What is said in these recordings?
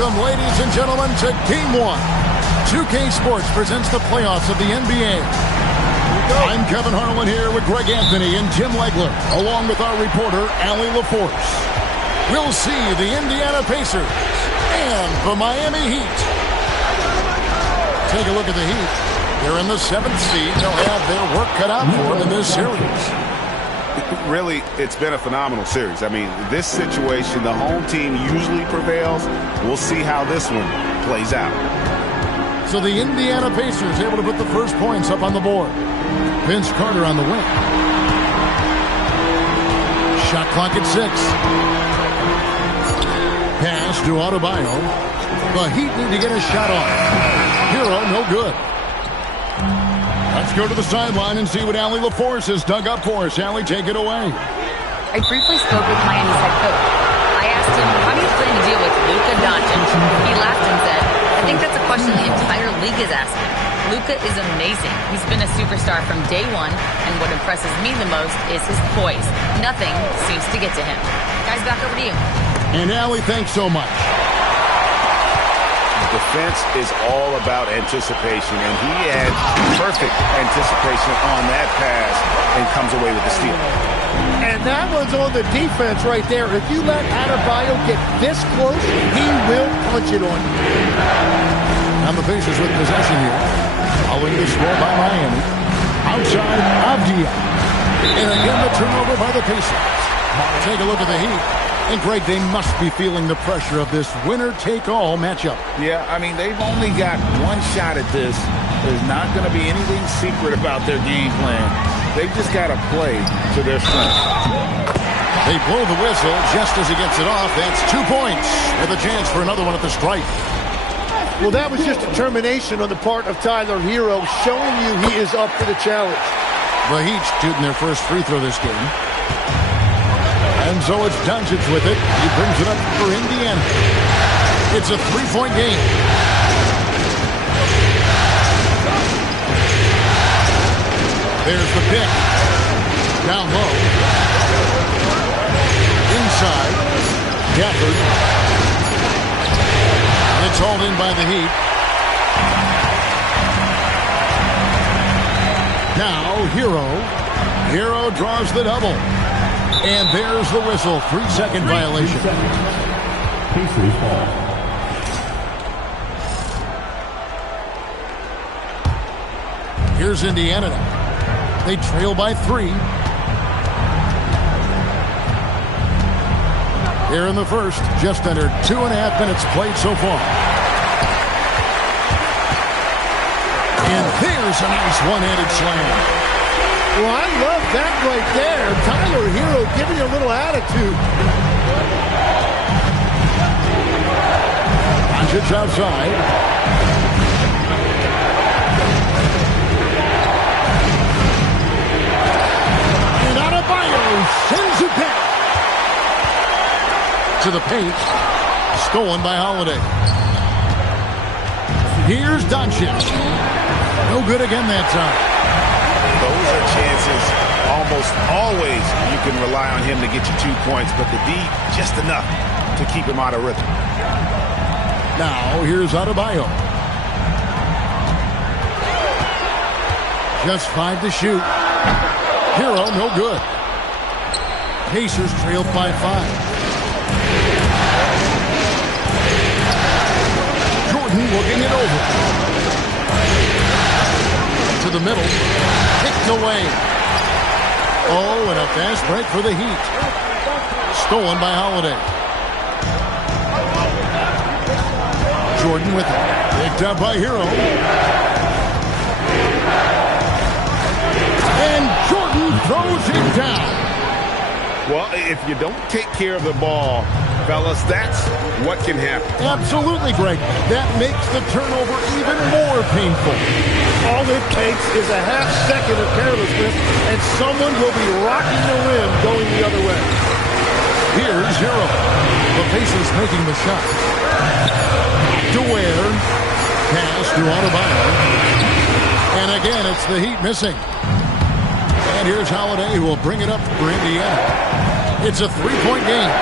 Welcome, ladies and gentlemen, to Game 1. 2K Sports presents the playoffs of the NBA. I'm Kevin Harlan here with Greg Anthony and Jim Legler, along with our reporter, Allie LaForce. We'll see the Indiana Pacers and the Miami Heat. Take a look at the Heat. They're in the 7th seed. They'll have their work cut out for them in this series. Really, it's been a phenomenal series. I mean, this situation, the home team usually prevails. We'll see how this one plays out. So the Indiana Pacers able to put the first points up on the board. Vince Carter on the wing. Shot clock at 6. Pass to Adebayo. The Heat need to get a shot off. Hero, no good. Let's go to the sideline and see what Allie LaForce has dug up for us. Allie, take it away. I briefly spoke with Miami's head coach. I asked him, how do you plan to deal with Luka Doncic? He laughed and said, I think that's a question the entire league is asking. Luka is amazing. He's been a superstar from day one, and what impresses me the most is his poise. Nothing seems to get to him. Guys, back over to you. And Allie, thanks so much. Defense is all about anticipation, and he had perfect anticipation on that pass and comes away with the steal. And that one's on the defense right there. If you let Adebayo get this close, he will punch it on you. And the Pacers with possession here. Following the score by Miami. Outside, Avdia. And again, the turnover by the Pacers. Take a look at the Heat. And, Greg, they must be feeling the pressure of this winner-take-all matchup. Yeah, I mean, they've only got one shot at this. There's not going to be anything secret about their game plan. They've just got to play to their strength. They blow the whistle just as he gets it off. That's 2 points with a chance for another one at the stripe. Well, that was just determination on the part of Tyler Hero, showing you he is up for the challenge. The Heat shooting their first free throw this game. And so it's Doncic with it. He brings it up for Indiana. It's a 3-point game. There's the pick. Down low. Inside. Gafford. It's hauled in by the Heat. Now Hero. Hero draws the double. And there's the whistle. 3-second violation. Pacers ball. Here's Indiana now. They trail by 3. Here in the first, just under 2.5 minutes played so far. And there's a nice one-handed slam. Well, I love that right there. Tyler Hero giving you a little attitude. Doncic outside. And Adebayo sends it back to the paint. Stolen by Holiday. Here's Doncic. No good again that time. Those are chances almost always you can rely on him to get you 2 points, but the D, just enough to keep him out of rhythm. Now, here's Adebayo. Just 5 to shoot. Hero, no good. Pacers trail by 5. Jordan looking it over. To the middle. Kicked away. Oh, and a fast break for the Heat. Stolen by Holiday. Jordan with it. Picked up by Hero. And Jordan throws it down. Well, if you don't take care of the ball, fellas, that's what can happen. Absolutely, Greg. That makes the turnover even more painful. All it takes is a half second of carelessness, and someone will be rocking the rim going the other way. Here's Hero. The Pacers making the shot. To Ware. Pass to Adebayo. And again, it's the Heat missing. And here's Holiday, who will bring it up for Indiana. It's a 3-point game.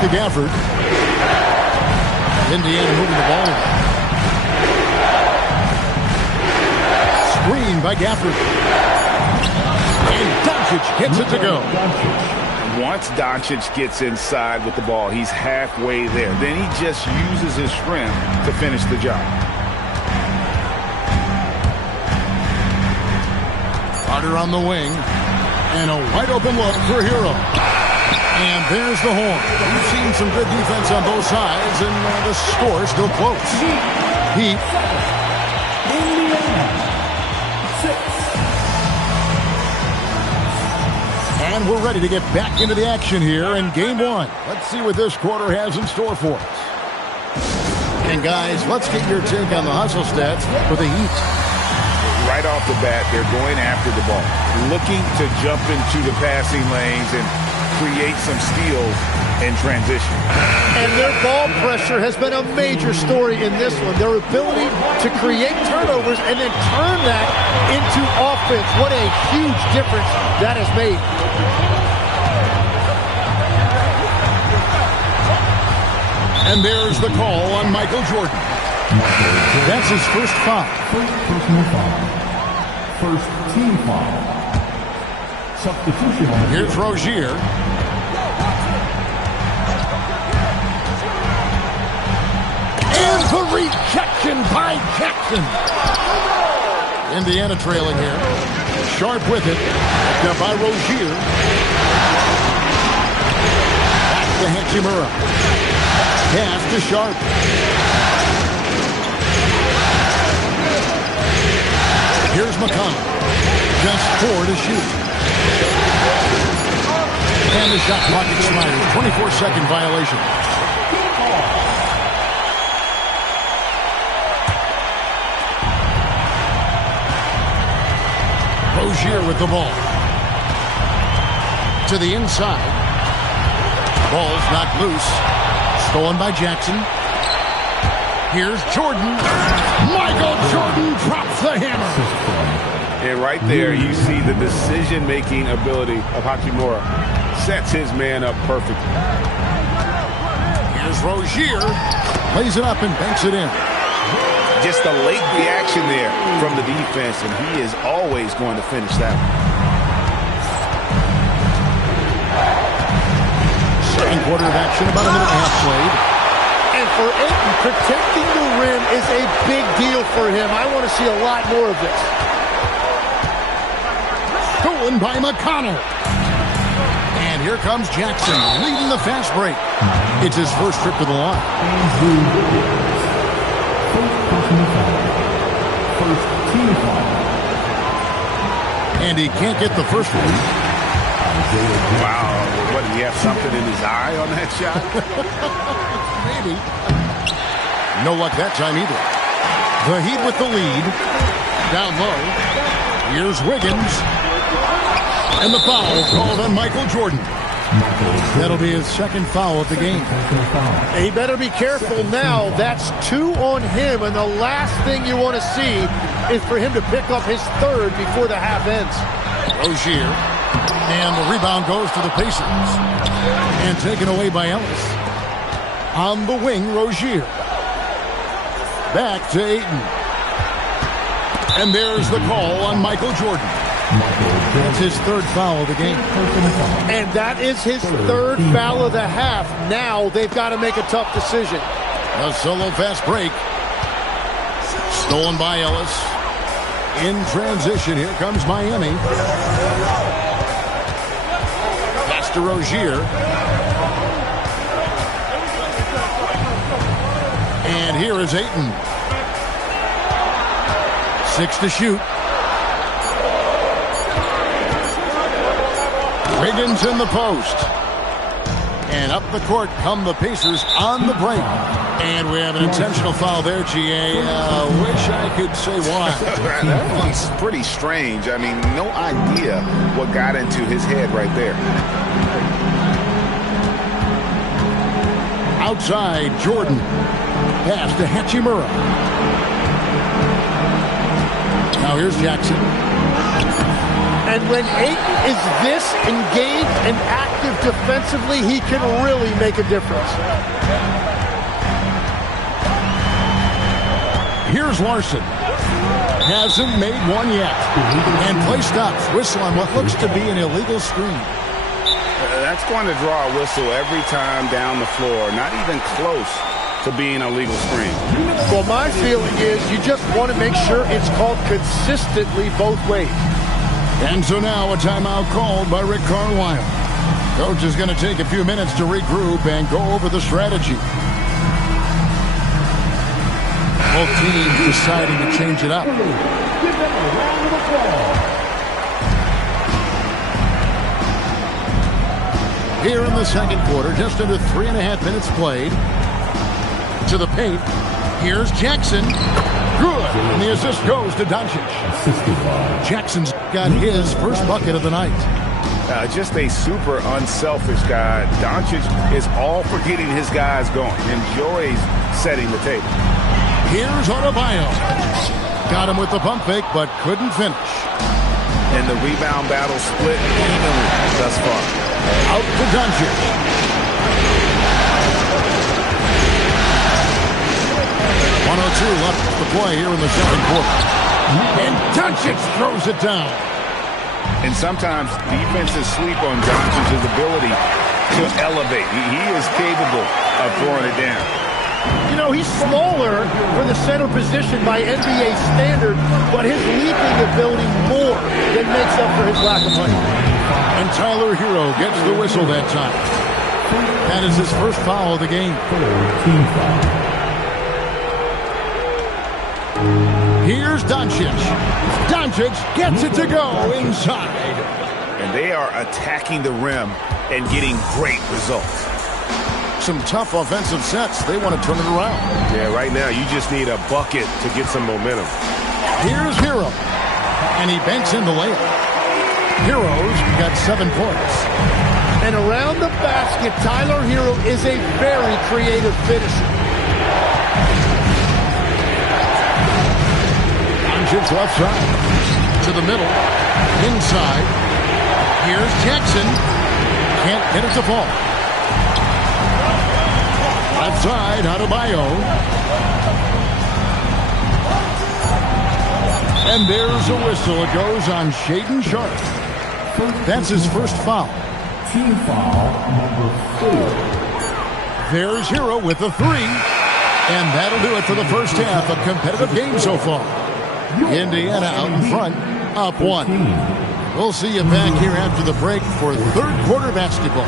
to Gafford. Indiana moving the ball. Screen by Gafford. And Doncic gets it to go. Once Doncic gets inside with the ball, he's halfway there. Then he just uses his strength to finish the job. Carter on the wing. And a wide open look for Hero. And there's the horn. We've seen some good defense on both sides, and the score is still close. Heat. Indiana 6. And we're ready to get back into the action here in game one. Let's see what this quarter has in store for us. And guys, let's get your take on the hustle stats for the Heat. Right off the bat, they're going after the ball, looking to jump into the passing lanes and create some steals in transition. And their ball pressure has been a major story in this one. Their ability to create turnovers and then turn that into offense. What a huge difference that has made. And there's the call on Michael Jordan. That's his first foul. First personal foul. First team foul. Substitution. Here's Rozier. And the rejection by Jackson. Indiana trailing here. Sharp with it. Backed up by Rozier. Back to Hachimura. Pass to Sharp. Here's McConnell. Just 4 to shoot. And the shot clock expires. 24-second violation. Rozier with the ball. To the inside. Ball's knocked loose. Stolen by Jackson. Here's Jordan. Michael Jordan drops the hammer. And right there, you see the decision-making ability of Hachimura. Sets his man up perfectly. Here's Rozier. Lays it up and banks it in. Just a late reaction there from the defense, and he is always going to finish that one. Second quarter of action, about a minute and a half played. And for Ayton, protecting the rim is a big deal for him. I want to see a lot more of this. Stolen by McConnell. And here comes Jackson, leading the fast break. It's his first trip to the line. First team foul. And he can't get the first one. Wow. What, did he have something in his eye on that shot? Maybe. No luck that time either. The Heat with the lead. Down low. Here's Wiggins. And the foul called on Michael Jordan. That'll be his second foul of the game. He better be careful now. That's 2 on him, and the last thing you want to see is for him to pick up his third before the half ends. Rozier. And the rebound goes to the Pacers. And taken away by Ellis. On the wing, Rozier. Back to Ayton. And there's the call on Michael Jordan. That's his third foul of the game. And that is his third foul of the half. Now they've got to make a tough decision. A solo fast break. Stolen by Ellis. In transition, here comes Miami. Pass to Rozier. And here is Ayton. 6 to shoot. Wiggins in the post. And up the court come the Pacers on the break. And we have an intentional foul there, GA. Wish I could say why. That one's pretty strange. I mean, no idea what got into his head right there. Outside, Jordan. Pass to Hachimura. Now here's Jackson. And when Ayton is this engaged and active defensively, he can really make a difference. Here's Larson. Hasn't made one yet. And play stops. Whistle on what looks to be an illegal screen. That's going to draw a whistle every time down the floor. Not even close to being a legal screen. Well, my feeling is you just want to make sure it's called consistently both ways. And so now a timeout called by Rick Carlisle. Coach is going to take a few minutes to regroup and go over the strategy. Both teams deciding to change it up. Here in the second quarter, just under 3.5 minutes played. To the paint. Here's Jackson. Good. And the assist goes to Doncic. Jackson's got his first bucket of the night. Just a super unselfish guy. Doncic is all for getting his guys going. Enjoys setting the table. Here's Adebayo. Got him with the pump fake, but couldn't finish. And the rebound battle split evenly thus far. Out to Doncic. 1:02 left to play here in the second quarter. And Doncic throws it down. And sometimes defenses sleep on Doncic's ability to elevate. He is capable of throwing it down. You know, he's smaller for the center position by NBA standard, but his leaping ability more than makes up for his lack of height. And Tyler Hero gets the whistle that time. That is his first foul of the game. Here's Doncic. Doncic gets it to go inside. And they are attacking the rim and getting great results. Some tough offensive sets. They want to turn it around. Yeah, right now you just need a bucket to get some momentum. Here's Hero. And he banks in the layup. Hero's got 7 points. And around the basket, Tyler Hero is a very creative finisher. Doncic left side. To the middle. Inside. Here's Jackson. Can't get it to fall. Left side, Adebayo. And there's a whistle. It goes on Shaedon Sharpe. That's his first foul. Team foul number 4. There's Hero with a 3. And that'll do it for the first half. A competitive game so far. Indiana out in front, up 1. We'll see you back here after the break for third quarter basketball.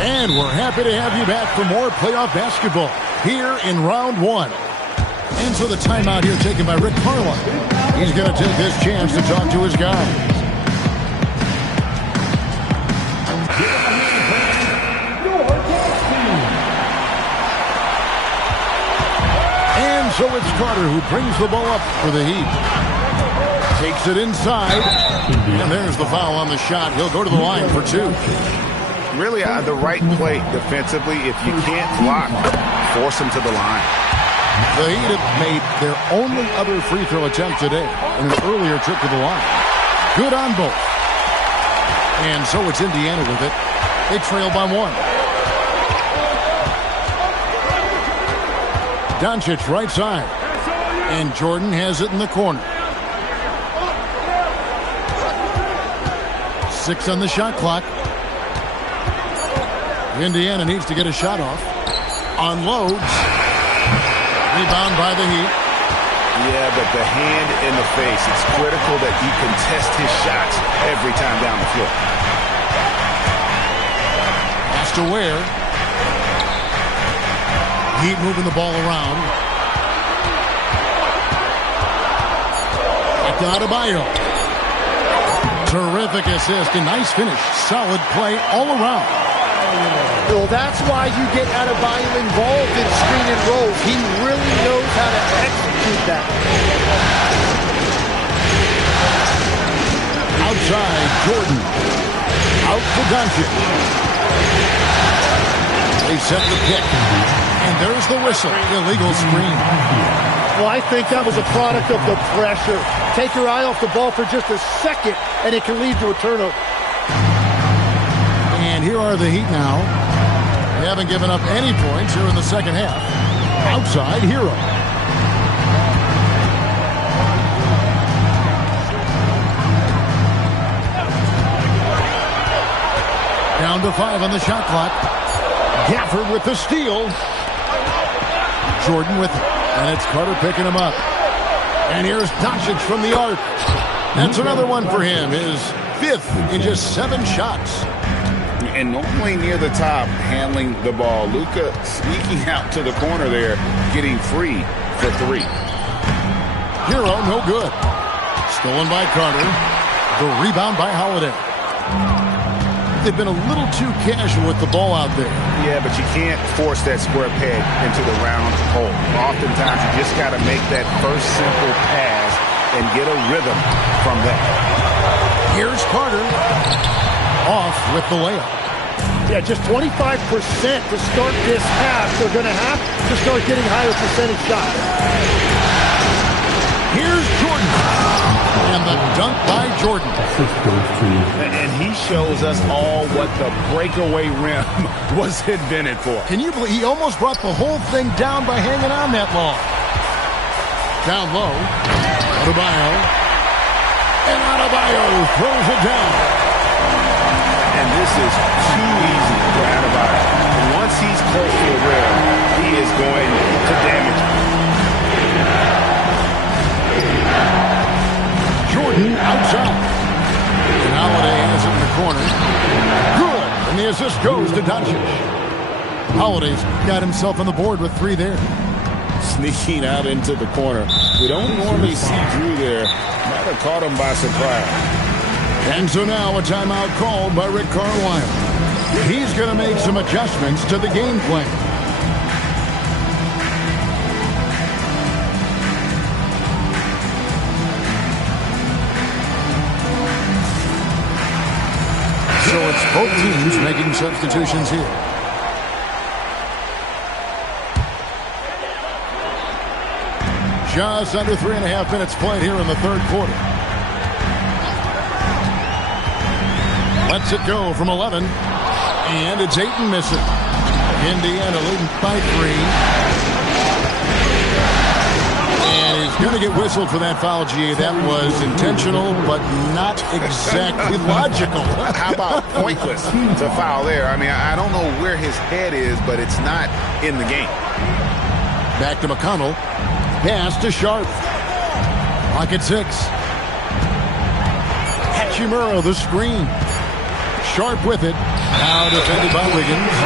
And we're happy to have you back for more playoff basketball here in round 1. And so the timeout here taken by Rick Carlisle. He's going to take this chance to talk to his guys. And so it's Carter who brings the ball up for the Heat. Takes it inside. And there's the foul on the shot. He'll go to the line for 2. Really the right play defensively. If you can't block, force them to the line. The Heat have made their only other free throw attempt today in an earlier trip to the line. Good on both. And so it's Indiana with it. They trail by 1. Doncic right side. And Jordan has it in the corner. 6 on the shot clock. Indiana needs to get a shot off. Unloads. Rebound by the Heat. Yeah, but the hand in the face. It's critical that you contest his shots every time down the floor. Pass to Ware. Heat moving the ball around. Back to Adebayo. Terrific assist. A nice finish. Solid play all around. Well, that's why you get Adebayo involved in screen and rolls. He really knows how to execute that. Outside, Jordan. Out to Doncic. They set the pick. And there's the whistle. Illegal screen. Well, I think that was a product of the pressure. Take your eye off the ball for just a second, and it can lead to a turnover. And here are the Heat now. They haven't given up any points here in the second half. Outside, Hero. Down to 5 on the shot clock. Gafford with the steal. Jordan with it. And it's Carter picking him up. And here's Doncic from the arc. That's another one for him. His 5th in just 7 shots. And normally near the top, handling the ball. Luka sneaking out to the corner there, getting free for 3. Hero, no good. Stolen by Carter. The rebound by Holiday. They've been a little too casual with the ball out there. Yeah, but you can't force that square peg into the round hole. Oftentimes, you just got to make that first simple pass and get a rhythm from that. Here's Carter. Off with the layup. Yeah, just 25% to start this half. They're going to have to start getting higher percentage shots. Here's Jordan. And the dunk by Jordan. And he shows us all what the breakaway rim was invented for. Can you believe he almost brought the whole thing down by hanging on that long? Down low. Adebayo. And Adebayo throws it down. And this is too easy for Adebayo. Once he's close to the rim, he is going to damage it. Jordan outside. And Holiday has it in the corner. Good. And the assist goes to Doncic. Holiday's got himself on the board with 3 there. Sneaking out into the corner. We don't normally see Drew there. Might have caught him by surprise. And so now a timeout called by Rick Carlisle. He's going to make some adjustments to the game plan. So it's both teams making substitutions here. Just under 3.5 minutes played here in the third quarter. Lets it go from 11. And it's Ayton missing. Indiana leading by 3. And he's going to get whistled for that foul, G. That was intentional, but not exactly logical. How about pointless to foul there? I mean, I don't know where his head is, but it's not in the game. Back to McConnell. Pass to Sharp. Clock at 6. Hachimura, the screen. Sharp with it. Now defended by Wiggins.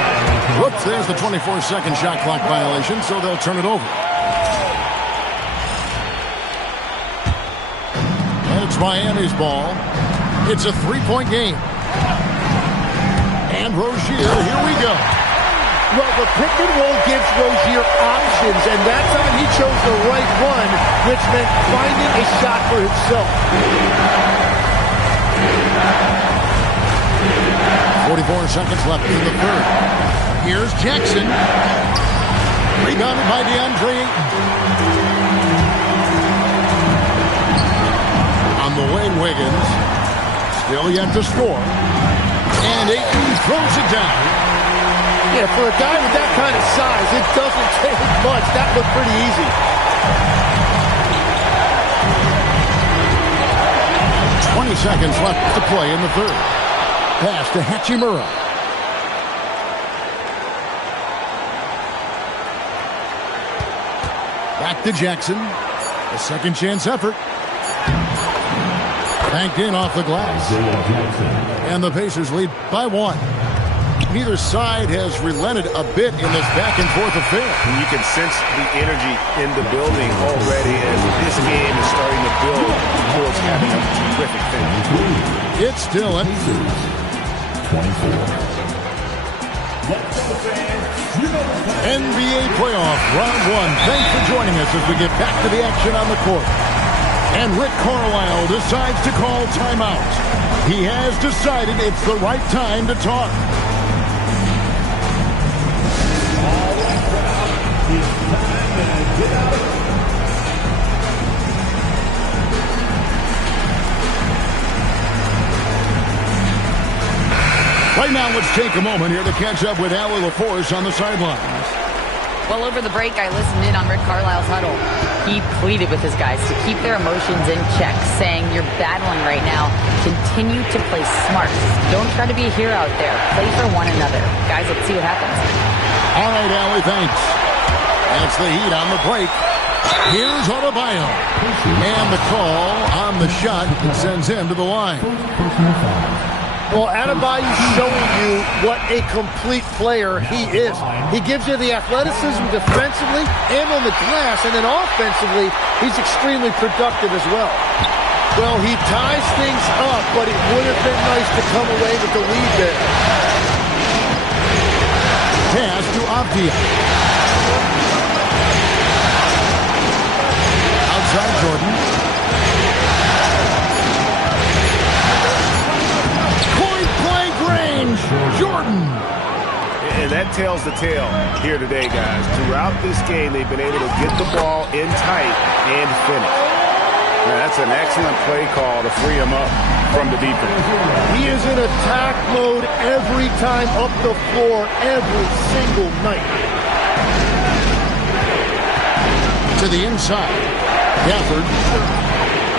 Whoops, there's the 24-second shot clock violation, so they'll turn it over. And it's Miami's ball. It's a 3-point game. And Rozier, here we go. Well, the pick and roll gives Rozier options, and that time he chose the right one, which meant finding a shot for himself. 44 seconds left in the third. Here's Jackson. Rebounded by DeAndre Ayton. On the way, Wiggins. Still yet to score. And Ayton throws it down. Yeah, for a guy with that kind of size, it doesn't take much. That looked pretty easy. 20 seconds left to play in the third. Pass to Hachimura. Back to Jackson. A second chance effort. Banked in off the glass. And the Pacers lead by 1. Neither side has relented a bit in this back-and-forth affair. And you can sense the energy in the building already as this game is starting to build towards having a terrific finish. It's still an 24. NBA playoff round 1. Thanks for joining us as we get back to the action on the court. And Rick Carlisle decides to call timeout. He has decided it's the right time to talk. Right now, let's take a moment here to catch up with Allie LaForce on the sidelines. Well, over the break, I listened in on Rick Carlisle's huddle. He pleaded with his guys to keep their emotions in check, saying, "You're battling right now. Continue to play smart. Don't try to be a hero out there. Play for one another." Guys, let's see what happens. All right, Allie, thanks. That's the Heat on the break. Here's Adebayo. And the call on the shot that sends him to the line. Well, Adebayo's showing you what a complete player he is. He gives you the athleticism defensively and on the glass, and then offensively, he's extremely productive as well. Well, he ties things up, but it would have been nice to come away with the lead there. Pass to Avdia. Outside Jordan. Jordan. And that tells the tale here today, guys. Throughout this game, they've been able to get the ball in tight and finish. Now, that's an excellent play call to free him up from the defense. He is in attack mode every time up the floor, every single night. To the inside. Gafford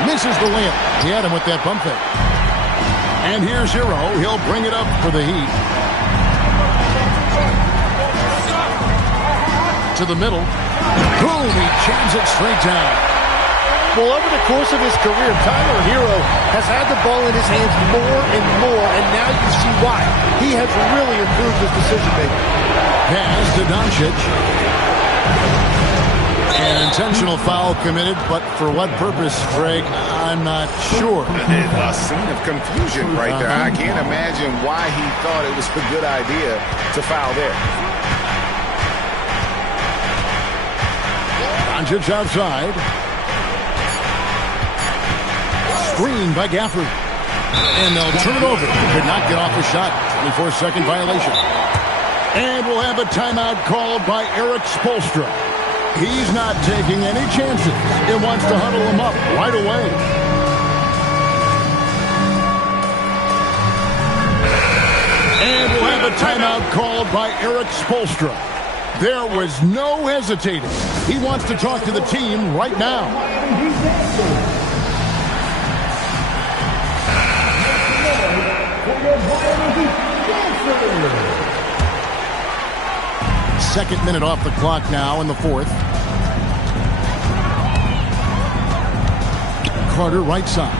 misses the layup. He had him with that pump fake. And here's Hero. He'll bring it up for the Heat. To the middle. Boom! He jams it straight down. Well, over the course of his career, Tyler Hero has had the ball in his hands more and more, and now you see why. He has really improved his decision-making. Pass to Doncic. An intentional foul committed, but for what purpose, Greg, I'm not sure. A scene of confusion right there. I can't imagine why he thought it was a good idea to foul there. Doncic outside. Screen by Gafford. And they'll turn it over. Could not get off the shot. 24-second violation. And we'll have a timeout called by Erik Spoelstra. He's not taking any chances. He wants to huddle him up right away. And we'll have a timeout called by Erik Spoelstra. There was no hesitating. He wants to talk to the team right now. Second minute off the clock now in the fourth. Carter right side.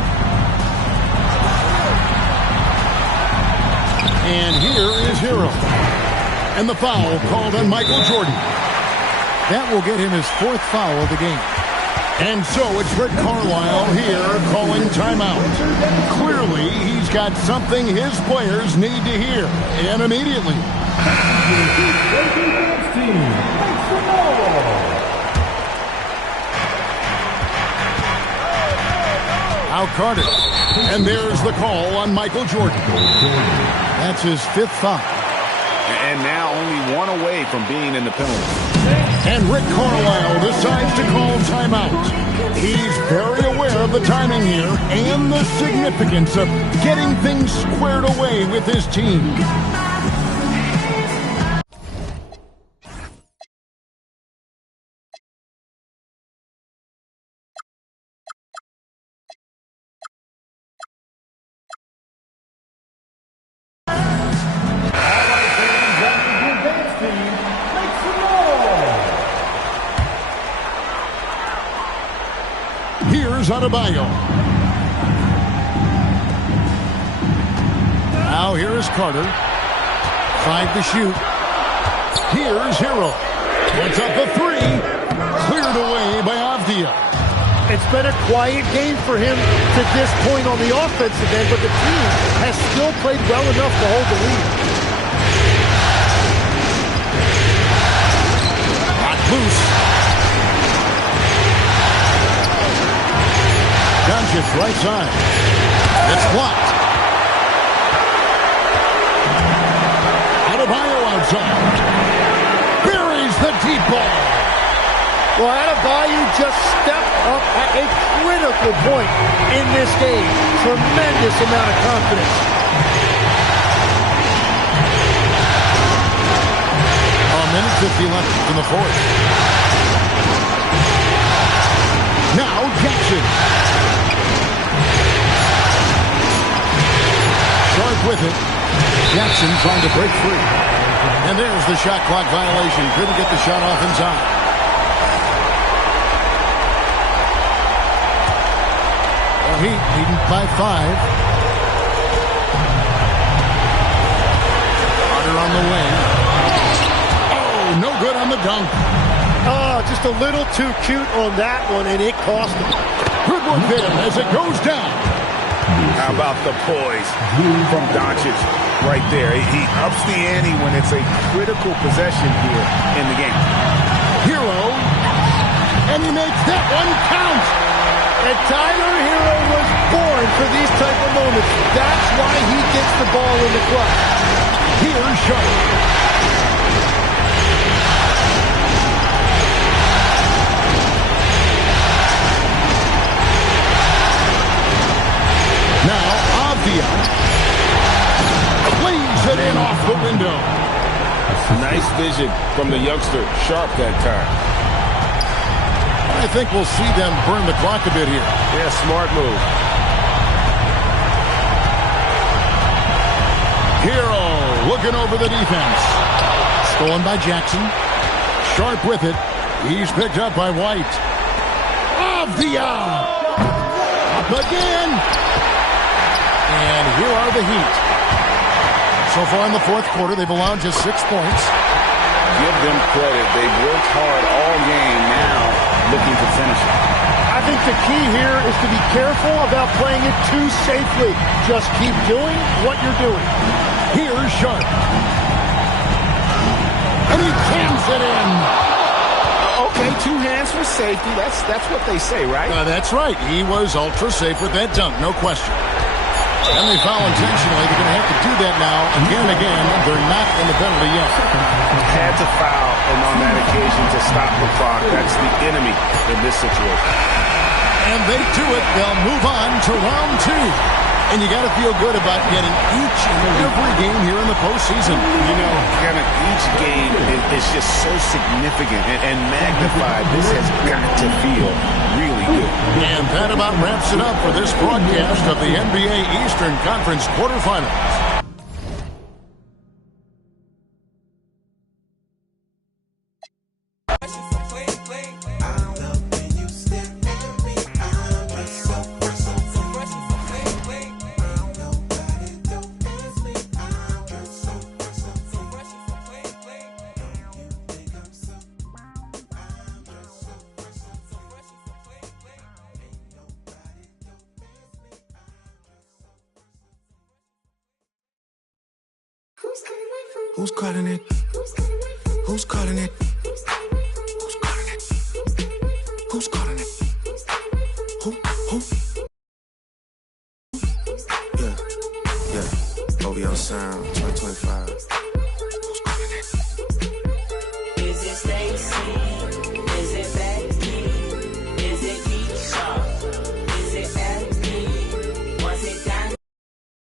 And here is Hero. And the foul called on Michael Jordan. That will get him his fourth foul of the game. And so it's Rick Carlisle here calling timeout. Clearly, he's got something his players need to hear. And immediately. Now Carter. And there's the call on Michael Jordan. That's his fifth foul. And now only one away from being in the penalty. And Rick Carlisle decides to call timeout. He's very aware of the timing here and the significance of getting things squared away with his team. Here's Adebayo. Now here is Carter. 5 to shoot. Here's Hero. Puts up the three. Cleared away by Avdia. It's been a quiet game for him to this point on the offensive end, but the team has still played well enough to hold the lead. Not loose. Doncic right side. It's blocked. Adebayo outside. Buries the deep ball. Well, Adebayo just stepped up at a critical point in this game. Tremendous amount of confidence. minute 50 left in the fourth. Now Jackson. Sharp with it. Jackson trying to break free. And there's the shot clock violation. Couldn't get the shot off in time. The Heat leading by 5. Carter on the wing. Oh, no good on the dunk. Oh, just a little too cute on that one, and it cost him. Good work there as it goes down. How about the poise from Doncic right there? He ups the ante when it's a critical possession here in the game. Hero, and he makes that one count. And Tyler Hero was born for these type of moments. That's why he gets the ball in the clutch. Here's Sharp. Now, Avdia cleans it in off the window. Nice vision from the youngster. Sharp that time. I think we'll see them burn the clock a bit here. Yeah, smart move. Hero looking over the defense. Stolen by Jackson. Sharp with it. He's picked up by White. Avdia! Up again! And here are the Heat. So far in the fourth quarter, they've allowed just 6 points. Give them credit. They've worked hard all game, now looking to finish it. I think the key here is to be careful about playing it too safely. Just keep doing what you're doing. Here's Sharp. And he jams it in. Okay, 2 hands for safety. That's what they say, right? That's right. He was ultra safe with that dunk, no question. And they foul intentionally. They're going to have to do that now again and again. They're not in the penalty yet. Had to foul, and on that occasion to stop the clock. That's the enemy in this situation. And they do it. They'll move on to round 2. And you got to feel good about getting each and every game here in the postseason. You know, Kevin, each game is just so significant and magnified. This has got to feel really good. And that about wraps it up for this broadcast of the NBA Eastern Conference quarterfinals. Who's calling it? Who's calling it? Who's calling it? Who's calling it? Who? Yeah. OVO Sound 2025. Who's calling it? Is it Stacy?